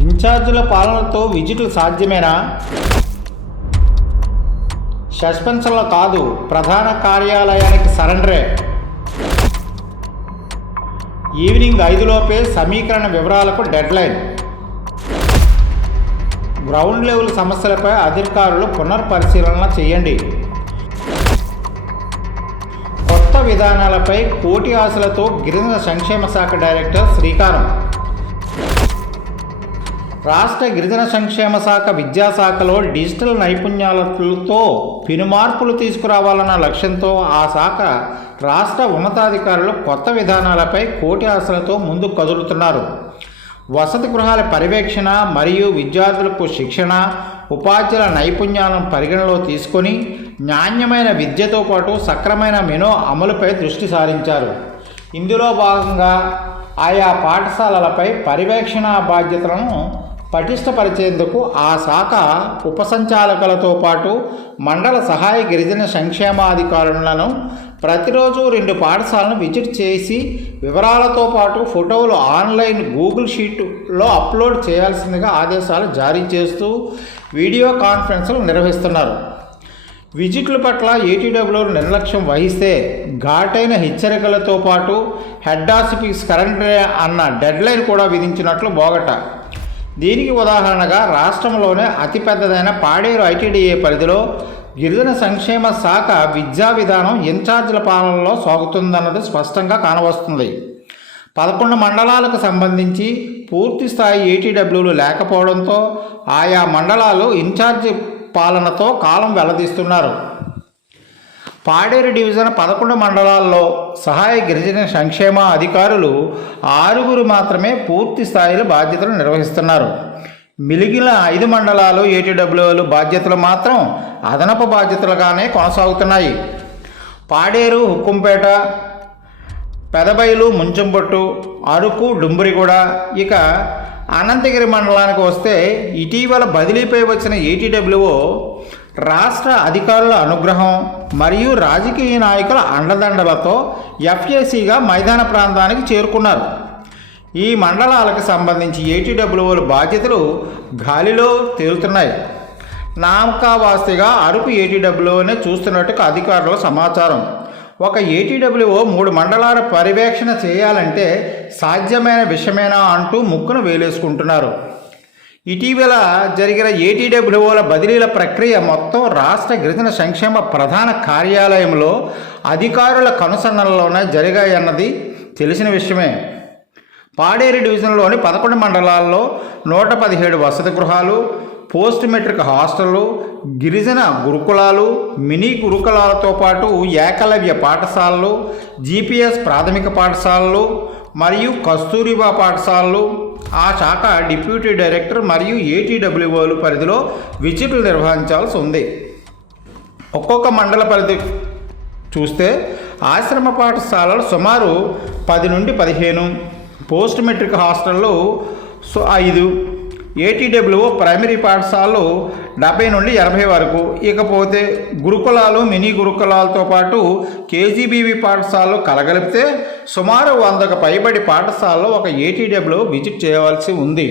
ఇన్ఛార్జీల పాలనతో విజిట్లు సాధ్యమేనా? సస్పెన్షన్లో కాదు ప్రధాన కార్యాలయానికి సరెండరే. ఈవినింగ్ ఐదులోపే సమీకరణ వివరాలకు డెడ్లైన్. గ్రౌండ్ లెవెల్ సమస్యలపై అధికారులు పునర్పరిశీలన చేయండి. కొత్త విధానాలపై కోటి ఆశలతో గిరిజన సంక్షేమ శాఖ డైరెక్టర్ శ్రీకారం. రాష్ట్ర గిరిజన సంక్షేమ శాఖ విద్యాశాఖలో డిజిటల్ నైపుణ్యాలతో పెనుమార్పులు తీసుకురావాలన్న లక్ష్యంతో ఆ శాఖ రాష్ట్ర ఉన్నతాధికారులు కొత్త విధానాలపై కోటి ఆశలతో ముందుకు కదులుతున్నారు. వసతి గృహాల పర్యవేక్షణ మరియు విద్యార్థులకు శిక్షణ ఉపాధ్యాయుల నైపుణ్యాలను పరిగణలో తీసుకొని నాణ్యమైన విద్యతో పాటు సక్రమైన మెనో అమలుపై దృష్టి సారించారు. ఇందులో భాగంగా ఆయా పాఠశాలలపై పర్యవేక్షణ బాధ్యతలను పటిష్టపరిచేందుకు ఆ శాఖ ఉపసంచాలకులతో పాటు మండల సహాయ గిరిజన సంక్షేమాధికారులను ప్రతిరోజు రెండు పాఠశాలను విజిట్ చేసి వివరాలతో పాటు ఫోటోలు ఆన్లైన్ గూగుల్ షీట్లో అప్లోడ్ చేయాల్సిందిగా ఆదేశాలు జారీ చేస్తూ వీడియో కాన్ఫరెన్సులు నిర్వహిస్తున్నారు. విజిట్ల పట్ల ఏటీడబ్ల్యూ నిర్లక్ష్యం వహిస్తే ఘాటైన హెచ్చరికలతో పాటు హెడ్ ఆసిఫిక్స్ కరెంట్ అన్న డెడ్లైన్ కూడా విధించినట్లు బోగట. దీనికి ఉదాహరణగా రాష్ట్రంలోనే అతిపెద్దదైన పాడేరు ఐటీడీఏ పరిధిలో గిరిజన సంక్షేమ శాఖ విద్యా విధానం ఇన్ఛార్జీల పాలనలో సాగుతుందన్నది స్పష్టంగా కానవస్తుంది. పదకొండు మండలాలకు సంబంధించి పూర్తి స్థాయి ఏటీడబ్ల్యూలు లేకపోవడంతో ఆయా మండలాలు ఇన్ఛార్జి పాలనతో కాలం వెల్లదీస్తున్నారు పాడేరు డివిజన్ పదకొండు మండలాల్లో సహాయ గిరిజన సంక్షేమ అధికారులు ఆరుగురు మాత్రమే పూర్తి స్థాయిలో బాధ్యతలు నిర్వహిస్తున్నారు. మిలిగిన ఐదు మండలాలు ఏటీడబ్ల్యూలు బాధ్యతలు మాత్రం అదనపు బాధ్యతలుగానే కొనసాగుతున్నాయి. పాడేరు హుక్కుంపేట పెదబైలు ముంచంపొట్టు అరకు డుంబురిగూడ ఇక అనంతగిరి మండలానికి వస్తే ఇటీవల బదిలీపై వచ్చిన ఏటీడబ్ల్యూఓ రాష్ట్ర అధికారుల అనుగ్రహం మరియు రాజకీయ నాయకుల అండదండలతో ఎఫ్ఏసీగా మైదాన ప్రాంతానికి చేరుకున్నారు. ఈ మండలాలకు సంబంధించి ఏటీడబ్ల్యూఓల బాధ్యతలు గాలిలో తేలుతున్నాయి. నామకావాస్తిగా అరకు ఏటీడబ్ల్యూఓనే చూస్తున్నట్టుగా అధికారుల సమాచారం. ఒక ఏటీడబ్ల్యూఓ మూడు మండలాల పర్యవేక్షణ చేయాలంటే సాధ్యమైన విషయమేనా అంటూ ముక్కును వేలేసుకుంటున్నారు. ఇటీవల జరిగిన ఏటీడబ్ల్యూఓల బదిలీల ప్రక్రియ మొత్తం రాష్ట్ర గిరిజన సంక్షేమ ప్రధాన కార్యాలయంలో అధికారుల కనుసన్నలలోనే జరిగాయన్నది తెలిసిన విషయమే. పాడేరు డివిజన్లోని పదకొండు మండలాల్లో నూట పదిహేడు వసతి గృహాలు పోస్ట్ మెట్రిక్ హాస్టళ్ళు గిరిజన గురుకులాలు మినీ గురుకులాలతో పాటు ఏకలవ్య పాఠశాలలు జీపీఎస్ ప్రాథమిక పాఠశాలలు మరియు కస్తూరిబా పాఠశాలలు ఆ శాఖ డిప్యూటీ డైరెక్టర్ మరియు ఏటీడబ్ల్యూఓలు పరిధిలో విజిట్లు నిర్వహించాల్సి ఉంది. ఒక్కొక్క మండల పరిధి చూస్తే ఆశ్రమ పాఠశాలలు సుమారు పది నుండి పదిహేను పోస్ట్ మెట్రిక్ హాస్టళ్ళు సో ఐదు ఏటీడబ్ల్యూఓ ప్రైమరీ పాఠశాలలు డెబ్బై నుండి ఎనభై వరకు. ఇకపోతే గురుకులాలు మినీ గురుకులాలతో పాటు కేజీబీవీ పాఠశాలలు కలగలిపితే సుమారు వందకు పైబడి పాఠశాలలో ఒక ఏటీడబ్ల్యూ విజిట్ చేయవలసి ఉంది.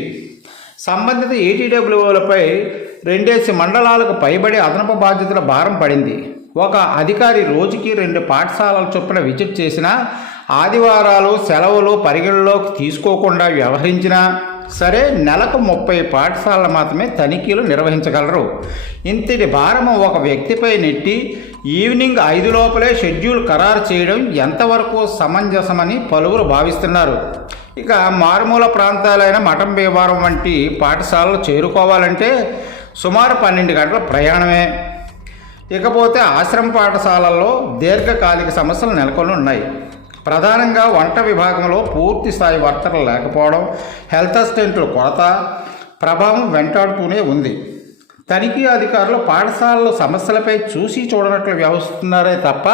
సంబంధిత ఏటీడబ్ల్యూలపై రెండేసి మండలాలకు పైబడి అదనపు బాధ్యతల భారం పడింది. ఒక అధికారి రోజుకి రెండు పాఠశాలల చొప్పున విజిట్ చేసినా ఆదివారాలు సెలవులు పరిగణలోకి తీసుకోకుండా వ్యవహరించినా సరే నెలకు ముప్పై పాఠశాలలు మాత్రమే తనిఖీలు నిర్వహించగలరు. ఇంతటి భారము ఒక వ్యక్తిపై నెట్టి ఈవినింగ్ ఐదు లోపలే షెడ్యూల్ ఖరారు చేయడం ఎంతవరకు సమంజసమని పలువురు భావిస్తున్నారు. ఇక మారుమూల ప్రాంతాలైన మఠం భీవారం వంటి పాఠశాలలు చేరుకోవాలంటే సుమారు పన్నెండు గంటల ప్రయాణమే. ఇకపోతే ఆశ్రమ పాఠశాలల్లో దీర్ఘకాలిక సమస్యలు నెలకొని ఉన్నాయి ప్రధానంగా వంట విభాగంలో పూర్తి స్థాయి వర్తకలు లేకపోవడం హెల్త్ అసిస్టెంట్ల కొరత ప్రభావం వెంటాడుతూనే ఉంది. తనిఖీ అధికారులు పాఠశాలలో సమస్యలపై చూసి చూడనట్లు వ్యవహరిస్తున్నారే తప్ప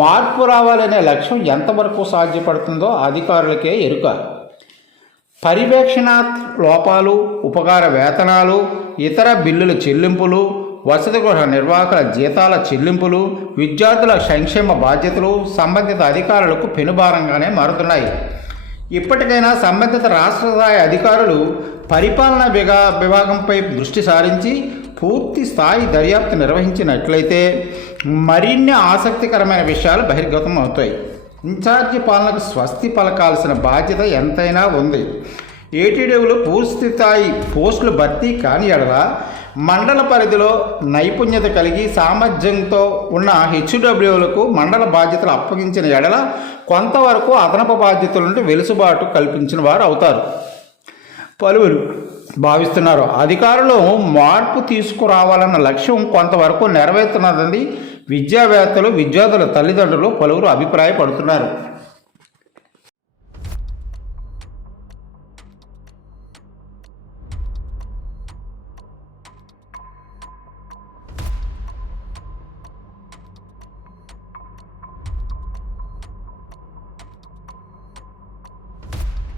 మార్పు రావాలనే లక్ష్యం ఎంతవరకు సాధ్యపడుతుందో అధికారులకే ఎరుక. పర్యవేక్షణ లోపాలు ఉపకార వేతనాలు ఇతర బిల్లుల చెల్లింపులు వసతి గృహ నిర్వాహకుల జీతాల చెల్లింపులు విద్యార్థుల సంక్షేమ బాధ్యతలు సంబంధిత అధికారులకు పెనుభారంగానే మారుతున్నాయి. ఇప్పటికైనా సంబంధిత రాష్ట్ర స్థాయి అధికారులు పరిపాలనా విగా విభాగంపై దృష్టి సారించి పూర్తి స్థాయి దర్యాప్తు నిర్వహించినట్లయితే మరిన్ని ఆసక్తికరమైన విషయాలు బహిర్గతం అవుతాయి ఇన్ఛార్జి పాలనకు స్వస్తి పలకాల్సిన బాధ్యత ఎంతైనా ఉంది. ఏటీడీలు పూర్తి స్థాయి పోస్టులు భర్తీ కాని ఎడల మండల పరిధిలో నైపుణ్యత కలిగి సామర్థ్యంతో ఉన్న హెచ్డబ్ల్యూలకు మండల బాధ్యతలు అప్పగించిన ఎడల కొంతవరకు అదనపు బాధ్యతల నుండి వెలుసుబాటు కల్పించిన వారు అవుతారు. పలువురు భావిస్తున్నారు. అధికారులు మార్పు తీసుకురావాలన్న లక్ష్యం కొంతవరకు నెరవేరుతున్నదని విద్యావేత్తలు విద్యార్థుల తల్లిదండ్రులు పలువురు అభిప్రాయపడుతున్నారు.